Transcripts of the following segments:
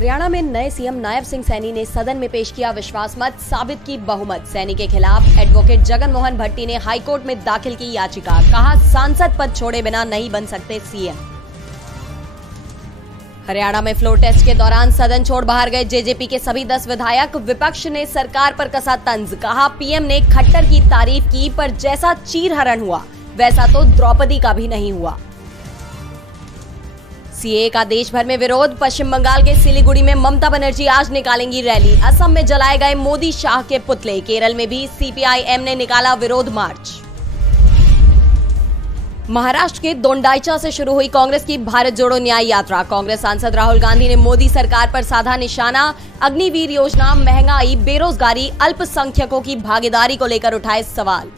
हरियाणा में नए सीएम नायब सिंह सैनी ने सदन में पेश किया विश्वास मत, साबित की बहुमत। सैनी के खिलाफ एडवोकेट जगन मोहन भट्टी ने हाईकोर्ट में दाखिल की याचिका, कहा सांसद पद छोड़े बिना नहीं बन सकते सीएम। हरियाणा में फ्लोर टेस्ट के दौरान सदन छोड़ बाहर गए जेजेपी के सभी 10 विधायक। विपक्ष ने सरकार पर कसा तंज, कहा पीएम ने खट्टर की तारीफ की पर जैसा चीरहरण हुआ वैसा तो द्रौपदी का भी नहीं हुआ। सीएए का देश भर में विरोध। पश्चिम बंगाल के सिलीगुड़ी में ममता बनर्जी आज निकालेंगी रैली। असम में जलाए गए मोदी शाह के पुतले। केरल में भी सीपीआईएम ने निकाला विरोध मार्च। महाराष्ट्र के दोंडाईचा से शुरू हुई कांग्रेस की भारत जोड़ो न्याय यात्रा। कांग्रेस सांसद राहुल गांधी ने मोदी सरकार पर साधा निशाना। अग्निवीर योजना, महंगाई, बेरोजगारी, अल्पसंख्यकों की भागीदारी को लेकर उठाए सवाल।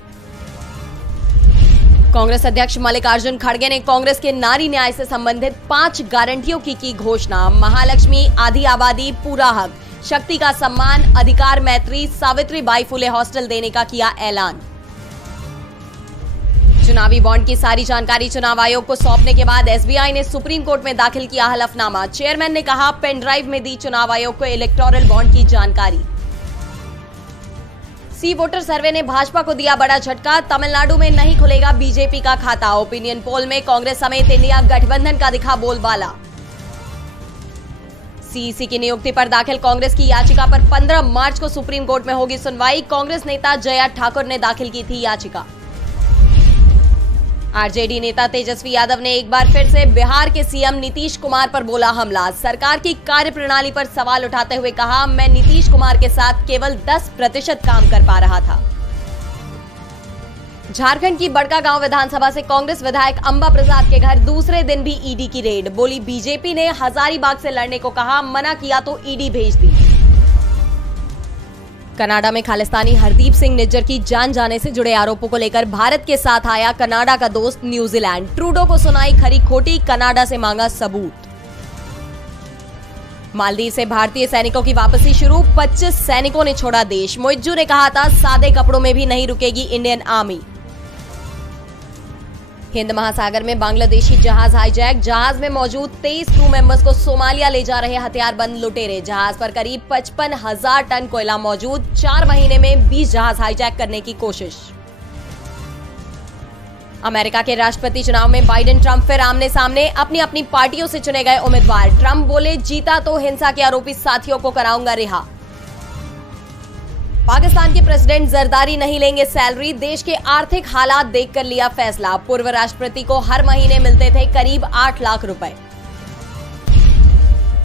कांग्रेस अध्यक्ष मल्लिकार्जुन खड़गे ने कांग्रेस के नारी न्याय से संबंधित 5 गारंटियों की घोषणा। महालक्ष्मी, आधी आबादी, पूरा हक, शक्ति का सम्मान, अधिकार मैत्री, सावित्रीबाई फुले हॉस्टल देने का किया ऐलान। चुनावी बॉन्ड की सारी जानकारी चुनाव आयोग को सौंपने के बाद एसबीआई ने सुप्रीम कोर्ट में दाखिल किया हलफनामा। चेयरमैन ने कहा पेन ड्राइव में दी चुनाव आयोग को इलेक्टोरल बॉन्ड की जानकारी। सी वोटर सर्वे ने भाजपा को दिया बड़ा झटका। तमिलनाडु में नहीं खुलेगा बीजेपी का खाता। ओपिनियन पोल में कांग्रेस समेत इंडिया गठबंधन का दिखा बोलबाला। सीईसी की नियुक्ति पर दाखिल कांग्रेस की याचिका पर 15 मार्च को सुप्रीम कोर्ट में होगी सुनवाई। कांग्रेस नेता जया ठाकुर ने दाखिल की थी याचिका। आरजेडी नेता तेजस्वी यादव ने एक बार फिर से बिहार के सीएम नीतीश कुमार पर बोला हमला। सरकार की कार्यप्रणाली पर सवाल उठाते हुए कहा, मैं नीतीश कुमार के साथ केवल 10% काम कर पा रहा था। झारखंड की बड़कागांव विधानसभा से कांग्रेस विधायक अंबा प्रसाद के घर दूसरे दिन भी ईडी की रेड। बोली बीजेपी ने हजारीबाग से लड़ने को कहा, मना किया तो ईडी भेज दी। कनाडा में खालिस्तानी हरदीप सिंह निज्जर की जान जाने से जुड़े आरोपों को लेकर भारत के साथ आया कनाडा का दोस्त न्यूजीलैंड। ट्रूडो को सुनाई खरी खोटी, कनाडा से मांगा सबूत। मालदीव से भारतीय सैनिकों की वापसी शुरू। 25 सैनिकों ने छोड़ा देश। मुइज्जू ने कहा था सादे कपड़ों में भी नहीं रुकेगी इंडियन आर्मी। हिंद महासागर में बांग्लादेशी जहाज हाईजैक। जहाज में मौजूद 23 क्रू मेंबर्स को सोमालिया ले जा रहे हथियारबंद लुटेरे। जहाज पर करीब 55,000 टन कोयला मौजूद। 4 महीने में 20 जहाज हाईजैक करने की कोशिश। अमेरिका के राष्ट्रपति चुनाव में बाइडेन ट्रंप फिर आमने सामने। अपनी अपनी पार्टियों से चुने गए उम्मीदवार। ट्रंप बोले, जीता तो हिंसा के आरोपी साथियों को कराऊंगा रिहा। पाकिस्तान के प्रेसिडेंट जरदारी नहीं लेंगे सैलरी। देश के आर्थिक हालात देखकर लिया फैसला। पूर्व राष्ट्रपति को हर महीने मिलते थे करीब 8 लाख रुपए।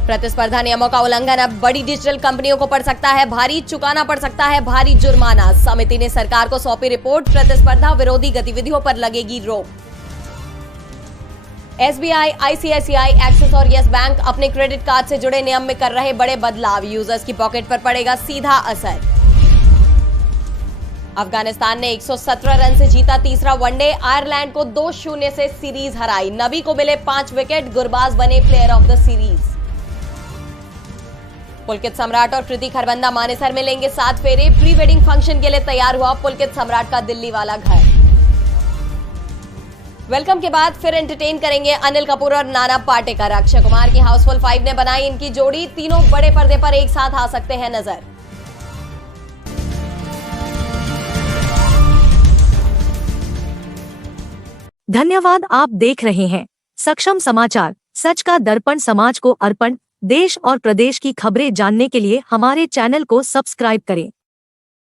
प्रतिस्पर्धा नियमों का उल्लंघन अब बड़ी डिजिटल कंपनियों को पड़ सकता है भारी। चुकाना पड़ सकता है भारी जुर्माना। समिति ने सरकार को सौंपी रिपोर्ट। प्रतिस्पर्धा विरोधी गतिविधियों पर लगेगी रोक। एसबीआई, आईसीआईसीआई, एक्सिस और यस बैंक अपने क्रेडिट कार्ड से जुड़े नियम में कर रहे बड़े बदलाव। यूजर्स की पॉकेट पर पड़ेगा सीधा असर। अफगानिस्तान ने 117 रन से जीता तीसरा वनडे। आयरलैंड को 2-0 से सीरीज हराई। नबी को मिले 5 विकेट। गुरबाज बने player of the series. Pulkit Samrat और कृति खरबंदा मानेसर में लेंगे 7 फेरे। प्री वेडिंग फंक्शन के लिए तैयार हुआ पुलकित सम्राट का दिल्ली वाला घर। वेलकम के बाद फिर एंटरटेन करेंगे अनिल कपूर और नाना पाटेकर। अक्षय कुमार की हाउसफुल 5 ने बनाई इनकी जोड़ी। तीनों बड़े पर्दे पर एक साथ आ सकते हैं नजर। धन्यवाद। आप देख रहे हैं सक्षम समाचार, सच का दर्पण, समाज को अर्पण। देश और प्रदेश की खबरें जानने के लिए हमारे चैनल को सब्सक्राइब करें।